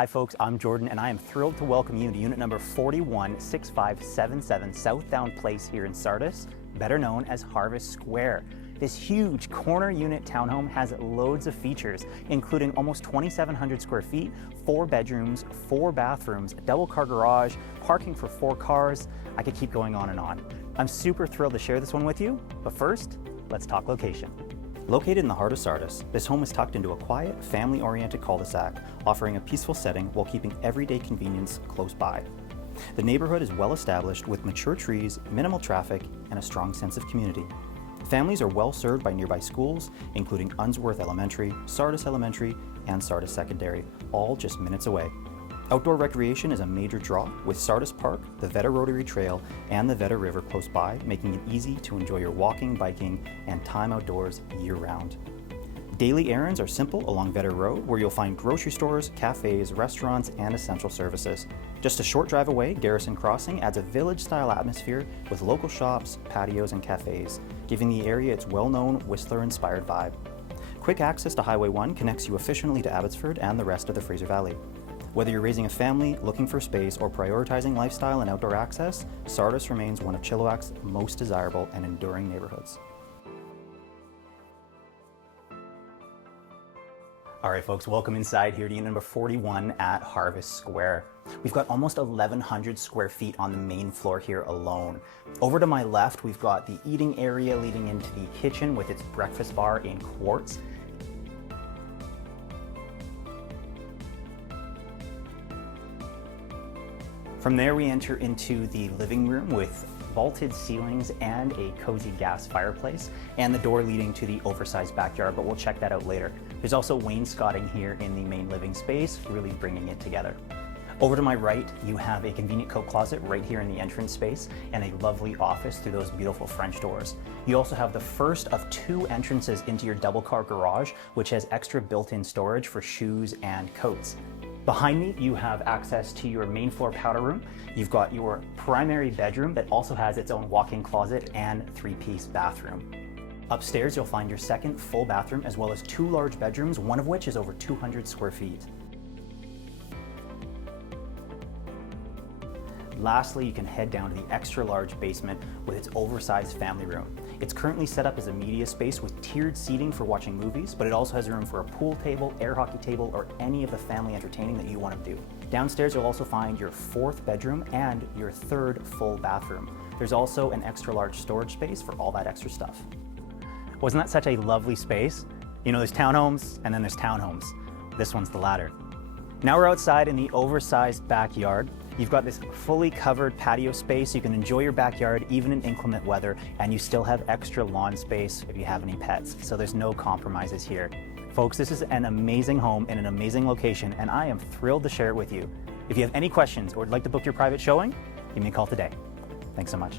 Hi folks, I'm Jordan and I am thrilled to welcome you to unit number 416577 Southdowne Place here in Sardis, better known as Harvest Square. This huge corner unit townhome has loads of features, including almost 2,700 square feet, 4 bedrooms, 4 bathrooms, a double car garage, parking for 4 cars. I could keep going on and on. I'm super thrilled to share this one with you, but first, let's talk location. Located in the heart of Sardis, this home is tucked into a quiet, family-oriented cul-de-sac, offering a peaceful setting while keeping everyday convenience close by. The neighborhood is well established with mature trees, minimal traffic, and a strong sense of community. Families are well served by nearby schools, including Unsworth Elementary, Sardis Elementary, and Sardis Secondary, all just minutes away. Outdoor recreation is a major draw, with Sardis Park, the Veta Rotary Trail, and the Veta River close by, making it easy to enjoy your walking, biking, and time outdoors year-round. Daily errands are simple along Veta Road, where you'll find grocery stores, cafes, restaurants, and essential services. Just a short drive away, Garrison Crossing adds a village-style atmosphere with local shops, patios, and cafes, giving the area its well-known Whistler-inspired vibe. Quick access to Highway 1 connects you efficiently to Abbotsford and the rest of the Fraser Valley. Whether you're raising a family, looking for space, or prioritizing lifestyle and outdoor access, Sardis remains one of Chilliwack's most desirable and enduring neighborhoods. All right, folks, welcome inside here to unit number 41 at Harvest Square. We've got almost 1,100 square feet on the main floor here alone. Over to my left, we've got the eating area leading into the kitchen with its breakfast bar in quartz. From there, we enter into the living room with vaulted ceilings and a cozy gas fireplace, and the door leading to the oversized backyard, but we'll check that out later. There's also wainscoting here in the main living space, really bringing it together. Over to my right, you have a convenient coat closet right here in the entrance space and a lovely office through those beautiful French doors. You also have the first of 2 entrances into your double car garage, which has extra built-in storage for shoes and coats. Behind me, you have access to your main floor powder room. You've got your primary bedroom that also has its own walk-in closet and 3-piece bathroom. Upstairs, you'll find your second full bathroom as well as 2 large bedrooms, one of which is over 200 square feet. Lastly, you can head down to the extra large basement with its oversized family room. It's currently set up as a media space with tiered seating for watching movies, but it also has room for a pool table, air hockey table, or any of the family entertaining that you want to do. Downstairs, you'll also find your 4th bedroom and your 3rd full bathroom. There's also an extra large storage space for all that extra stuff. Wasn't that such a lovely space? You know, there's townhomes and then there's townhomes. This one's the latter. Now we're outside in the oversized backyard. You've got this fully covered patio space. You can enjoy your backyard even in inclement weather, and you still have extra lawn space if you have any pets, so there's no compromises here. Folks, this is an amazing home in an amazing location, and I am thrilled to share it with you. If you have any questions or would like to book your private showing, give me a call today. Thanks so much.